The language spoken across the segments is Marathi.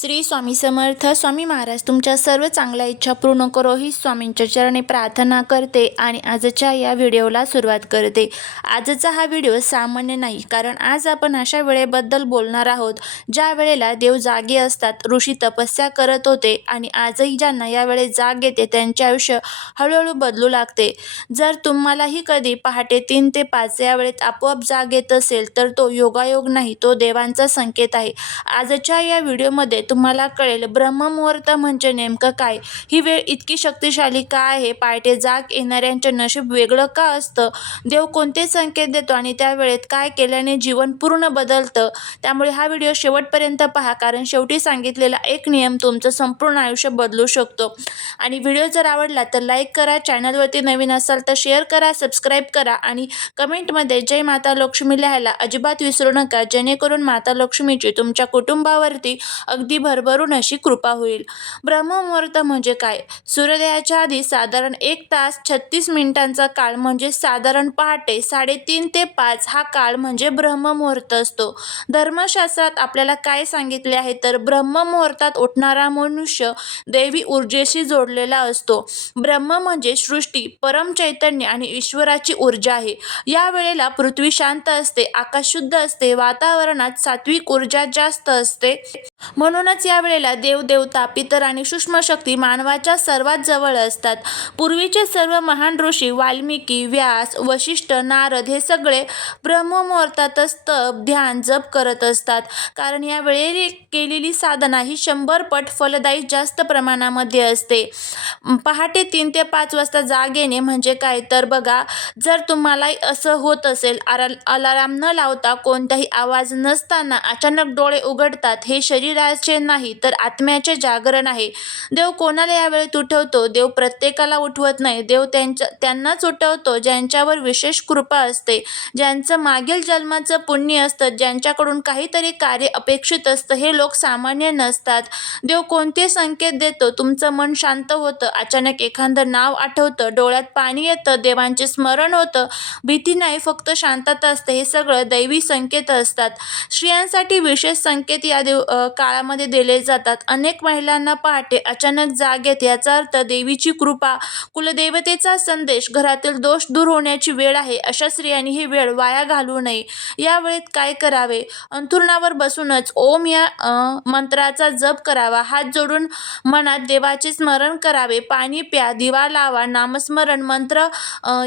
श्री स्वामी समर्थ. स्वामी महाराज तुमच्या सर्व चांगल्या इच्छा पूर्ण करो ही स्वामींच्या चरणी प्रार्थना करते आणि आजच्या या व्हिडिओला सुरुवात करते. आजचा हा व्हिडिओ सामान्य नाही, कारण आज आपण अशा वेळेबद्दल बोलणार आहोत ज्या वेळेला देव जागे असतात, ऋषी तपस्या करत होते आणि आजही ज्यांना या वेळेस जाग येते त्यांचे आयुष्य हळूहळू बदलू लागते. जर तुम्हालाही कधी पहाटे 3 ते 5 या वेळेत आपोआप जाग येत असेल तर तो योगायोग नाही, तो देवांचा संकेत आहे. आजच्या या व्हिडिओमध्ये तुम्हाला कळेल ब्रह्ममुहूर्त म्हणजे नेमकं काय, ही वेळ इतकी शक्तिशाली का आहे, पहाटे जाग येणाऱ्यांचे नशीब वेगळं का असतं, देव कोणते संकेत देतो आणि त्या वेळेत काय केल्याने जीवन पूर्ण बदलतं. त्यामुळे हा व्हिडिओ शेवटपर्यंत पहा, कारण शेवटी सांगितलेला एक नियम तुमचं संपूर्ण आयुष्य बदलू शकतो. आणि व्हिडिओ जर आवडला तर लाईक करा, चॅनलवरती नवीन असाल तर शेअर करा, सबस्क्राईब करा आणि कमेंटमध्ये जय माता लक्ष्मी लिहायला अजिबात विसरू नका, जेणेकरून माता लक्ष्मीची तुमच्या कुटुंबावरती अगदी भरभरून अशी कृपा होईल. ब्रह्ममुहूर्त म्हणजे काय? सूर्योदयाच्या आधी साधारण 1 तास 36 मिनिटांचा काळ म्हणजे साधारण पहाटे 3:30 ते 5 हा काळ म्हणजे ब्रह्ममुहूर्त असतो. धर्मशास्त्रात आपल्याला काय सांगितले आहे तर ब्रह्ममुहूर्तात उठणारा मनुष्य दैवी ऊर्जेशी जोडलेला असतो. ब्रह्म म्हणजे सृष्टी, परम चैतन्य आणि ईश्वराची ऊर्जा आहे. या वेळेला पृथ्वी शांत असते, आकाश शुद्ध असते, वातावरणात सात्विक ऊर्जा जास्त असते. म्हणूनच या वेळेला देवदेवता, पितर आणि सूक्ष्म शक्ती मानवाच्या सर्वात जवळ असतात. पूर्वीचे सर्व महान ऋषी वाल्मिकी, व्यास, वशिष्ठ, नारद हे सगळे ब्रह्ममुहूर्तातच तप, ध्यान, जप करत असतात. कारण या वेळेला केलेली साधना ही 100 पट फलदायी जास्त प्रमाणामध्ये असते. पहाटे 3 ते 5 वाजता जाग येणे म्हणजे काय तर बघा, जर तुम्हाला असं होत असेल, अलार्म न लावता, कोणताही आवाज नसताना अचानक डोळे उघडतात, हे शरीराचे नाही तर आत्म्याचे जागरण आहे. देव कोणाला या वेळेत उठवतो? देव प्रत्येकाला उठवत नाही. देव त्यांनाच उठवतो ज्यांच्यावर विशेष कृपा असते, ज्यांचं मागील जन्माचं पुण्य असतं, ज्यांच्याकडून काहीतरी कार्य अपेक्षित असतं. हे लोक सामान्य नसतात. देव कोणते संकेत देतो? तुमचं मन शांत होतं, अचानक एखादं नाव आठवतं, डोळ्यात पाणी येतं, देवांचे स्मरण होतं, भीती नाही, फक्त शांतता असते. हे सगळं दैवी संकेत असतात. स्त्रियांसाठी विशेष संकेत या काळामध्ये दिले जातात. अनेक महिलांना पहाटे अचानक जाग येते, याचा अर्थ देवीची कृपा, कुलदेवतेचा संदेश, घरातील दोष दूर होण्याची वेळ आहे. अशा स्त्रियांनी ही वेळ वाया घालवू नये. या वेळेत काय करावे? अंथरुणावर बसूनच ओम या मंत्राचा जप करावा, हात जोडून मनात देवाचे स्मरण करावे, पाणी प्या, दिवा लावा, नामस्मरण मंत्र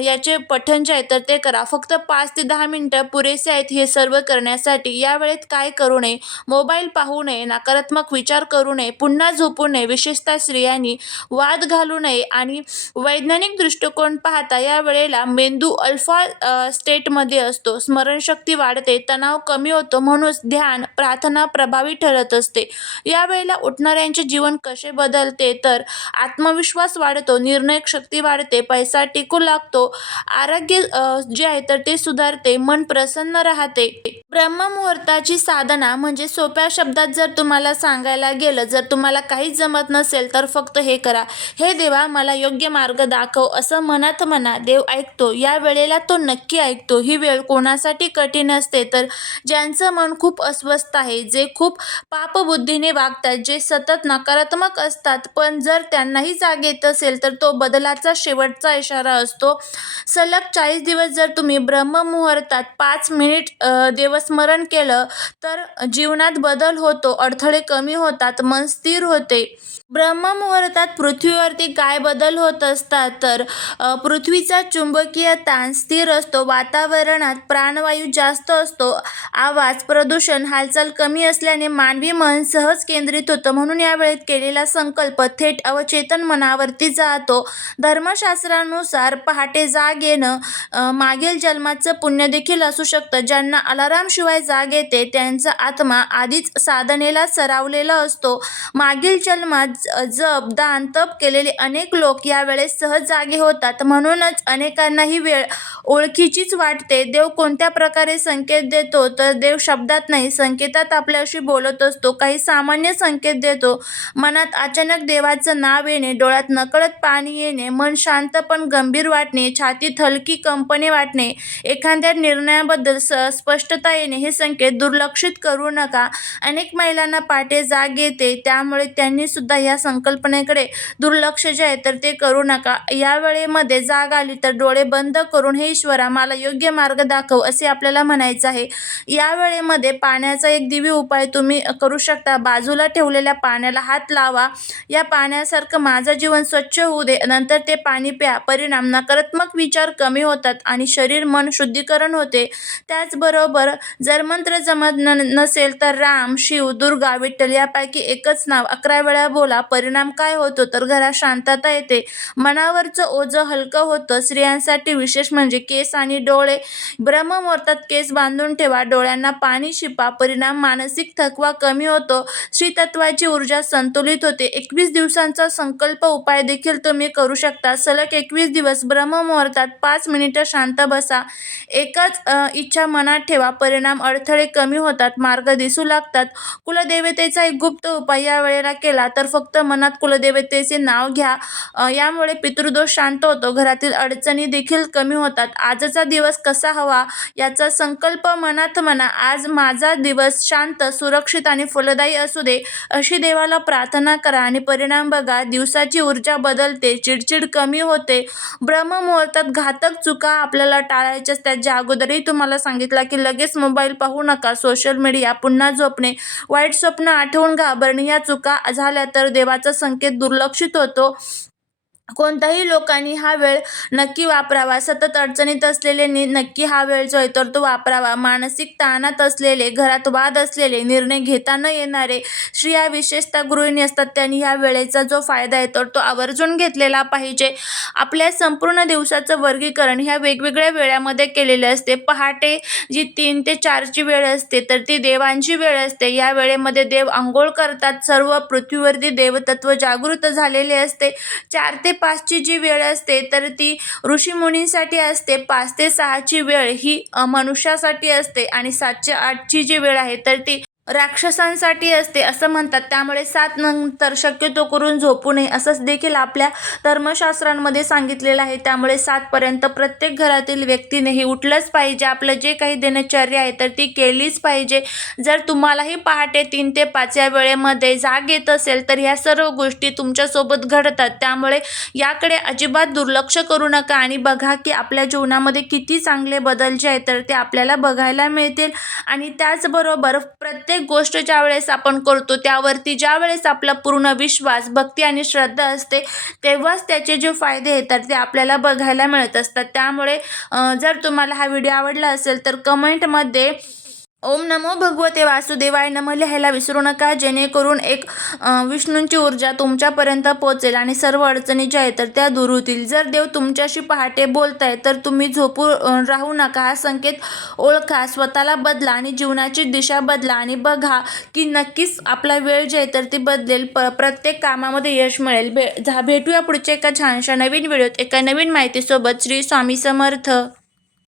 याचे पठण जे आहे तर ते करा. फक्त 5 ते 10 मिनिटं पुरेसे आहेत हे सर्व करण्यासाठी. या वेळेत काय करू नये? मोबाईल पाहू नये, नकारात्मक विचार करू नये, पुन्हा झोपू नये, विशेषतः स्त्रियांनी वाद घालू नये. आणि वैज्ञानिक दृष्टिकोन पाहता या वेळेला मेंदू अल्फा स्टेटमध्ये असतो, स्मरणशक्ती वाढते, तणाव कमी होतो, म्हणूनच ध्यान, प्रार्थना प्रभावी ठरत असते. या वेळेला उठणाऱ्यांचे जीवन कसे बदलते तर आत्मविश्वास वाढतो, निर्णय शक्ती वाढते, पैसा टिकू लागतो, आरोग्य जे आहे तर ते सुधारते, मन प्रसन्न राहते. ब्रह्ममुहूर्ताची साधना म्हणजे सोप्या शब्दात जर तुम्हाला सांगायला गेलं, जर तुम्हाला काहीच जमत नसेल तर फक्त हे करा: हे देवा, मला योग्य मार्ग दाखव, असं मनात म्हणा. देव ऐकतो. या वेळेला तो नक्की ऐकतो. ही वेळ कोणासाठी कठीण असते तर ज्यांचं मन खूप अस्वस्थ आहे, जे खूप पापबुद्धीने वागतात, जे सतत नकारात्मक असतात. पण जर त्यांनाही जाग येत असेल तर तो बदलाचा शेवटचा इशारा असतो. सलग 40 दिवस जर तुम्ही ब्रह्ममुहूर्तात 5 मिनिट देवस्मरण केलं तर जीवनात बदल होतो, अडथळे कमी होतात, मन स्थिर होते. ब्रह्ममुहूर्तात पृथ्वीवरती काय बदल होत असतात तर पृथ्वीचा चुंबकीय ताण स्थिर असतो, वातावरणात प्राणवायू जास्त असतो, आवाज, प्रदूषण, हालचाल कमी असल्याने मानवी मन सहज केंद्रित होतं. म्हणून या वेळेत केलेला संकल्प थेट अवचेतन मनावरती जातो. धर्मशास्त्रानुसार पहाटे जाग येणं मागील जन्माचं पुण्य देखील असू शकतं. ज्यांना अलार्मशिवाय जाग येते त्यांचा आत्मा आधीच साधनेला सरावलेला असतो. मागील जन्मात जप, दान, तप केलेले अनेक लोक यावेळेस सहज जागे होतात. म्हणूनच अनेकांना ही वेळ ओळखीचीच वाटते. देव कोणत्या प्रकारे संकेत देतो तर देव शब्दात नाही, संकेतात आपल्याशी बोलत असतो. काही सामान्य संकेत देतो: मनात अचानक देवाचं नाव येणे, डोळ्यात नकळत पाणी येणे, मन शांत पण गंभीर वाटणे, छातीत हलकी कंपने वाटणे, एखाद्या निर्णयाबद्दल स्पष्टता येणे. हे संकेत दुर्लक्षित करू नका. अनेक महिलांना पहाटे जाग येते, त्यामुळे त्यांनी सुद्धा या संकल्पनेकडे दुर्लक्ष जे आहे तर ते करू नका. या वेळेमध्ये जाग आली तर डोळे बंद करून हे ईश्वरा मला योग्य मार्ग दाखव असे आपल्याला म्हणायचं आहे. या वेळेमध्ये पाण्याचा एक दिव्य उपाय तुम्ही करू शकता. बाजूला ठेवलेल्या पाण्याला हात लावा. या पाण्यासारखं माझं जीवन स्वच्छ होऊ दे. नंतर ते पाणी प्या. परिणाम नकारात्मक विचार कमी होतात आणि शरीर मन शुद्धीकरण होते. त्याचबरोबर जर मंत्र जमत नसेल तर राम, शिव, दुर्गा, विठ्ठल यापैकी एकच नाव 11 वेळा बोला. परिणाम काय होतो तर घरात शांतता येते, मनावरचं ओझं हलकं होतं. स्त्रियांसाठी विशेष म्हणजे केस आणि डोळे. ब्रह्ममुहूर्तात केस बांधून ठेवा. डोळ्यांना पाणी शिंपा. परिणाम मानसिक थकवा कमी होतो. स्त्रीतत्वाची ऊर्जा संतुलित होते. 21 दिवसांचा संकल्प उपाय देखील तुम्ही करू शकता. सलग 21 दिवस ब्रह्ममुहूर्तात 5 मिनिटं शांत बसा. एकच इच्छा मनात ठेवा. परिणाम अडथळे कमी होतात, मार्ग दिसू लागतात. कुलदेवतेचा एक गुप्त उपाय या वेळेला केला तर फक्त मनात कुलदेवतेचे नाव घ्या. यामुळे पितृदोष शांत होतो, घरातील अडचणी देखील कमी होतात. आजचा दिवस कसा हवा याचा संकल्प मनात म्हणा. आज माझा दिवस शांत, सुरक्षित आणि फलदायी असू दे अशी देवाला प्रार्थना करा आणि परिणाम बघा. दिवसाची ऊर्जा बदलते, चिडचिड कमी होते. ब्रह्ममुहूर्तात घातक चुका आपल्याला टाळायच्या असतात. ज्या अगोदरही तुम्हाला सांगितलं की लगेच मोबाईल पाहू नका, सोशल मीडिया, पुन्हा झोपणे, वाईट स्वप्न आठवून घाबरणे या चुका झाल्या तर देवाचा संकेत दुर्लक्षित होतो. कोणत्याही लोकांनी हा वेळ नक्की वापरावा. सतत अडचणीत असलेल्यांनी नक्की हा वेळ जो आहे तर तो वापरावा. मानसिक ताणात असलेले, घरात वाद असलेले, निर्णय घेता न येणारे, स्त्रिया विशेषतः गृहिणी असतात त्यांनी ह्या वेळेचा जो फायदा आहे तर तो आवर्जून घेतलेला पाहिजे. आपल्या संपूर्ण दिवसाचं वर्गीकरण ह्या वेगवेगळ्या वेळामध्ये केलेले असते. पहाटे जी 3 ते 4 ची वेळ असते तर ती देवांची वेळ असते. या वेळेमध्ये देव अंघोळ करतात. सर्व पृथ्वीवरती देवतत्व जागृत झालेले असते. 4 ते 5 ची जी वेळ असते तर ती ऋषीमुनींसाठी असते. 5 ते 6 ची वेळ ही मनुष्यासाठी असते आणि 7 ते 8 ची जी वेळ आहे तर ती राक्षसांसाठी असते असं म्हणतात. त्यामुळे 7 नंतर शक्यतो करून झोपू नये असंच देखील आपल्या धर्मशास्त्रांमध्ये सांगितलेलं आहे. त्यामुळे 7 पर्यंत प्रत्येक घरातील व्यक्तीनेही उठलंच पाहिजे. आपलं जे काही दिनचर्या आहे तर ती केलीच पाहिजे. जर तुम्हालाही पहाटे 3 ते 5 या वेळेमध्ये जाग येत असेल तर ह्या सर्व गोष्टी तुमच्यासोबत घडतात. त्यामुळे याकडे अजिबात दुर्लक्ष करू नका आणि बघा की आपल्या जीवनामध्ये किती चांगले बदल जे आहेत तर ते आपल्याला बघायला मिळतील. आणि त्याचबरोबर प्रत्येक गोष्ट ज्या वेळेस आपण करतो त्यावरती ज्या वेळेस आपला पूर्ण विश्वास, भक्ती आणि श्रद्धा असते तेव्हाच त्याचे जे फायदे येतात ते आपल्याला बघायला मिळत असतात. त्यामुळे जर तुम्हाला हा व्हिडिओ आवडला असेल तर कमेंटमध्ये ओम नमो भगवते वासुदेवाय नमः लिहायला विसरू नका, जेणेकरून एक विष्णूंची ऊर्जा तुमच्यापर्यंत पोहोचेल आणि सर्व अडचणी ज्या आहेत तर त्या दूर होतील. जर देव तुमच्याशी पहाटे बोलताय तर तुम्ही झोपू राहू नका. हा संकेत ओळखा, स्वतःला बदला आणि जीवनाची दिशा बदला आणि बघा की नक्कीच आपला वेळ जे आहे तर ती बदलेल. प्रत्येक कामामध्ये यश मिळेल. भेटूया पुढच्या एका छानशा नवीन व्हिडिओत एका नवीन माहितीसोबत. श्री स्वामी समर्थ.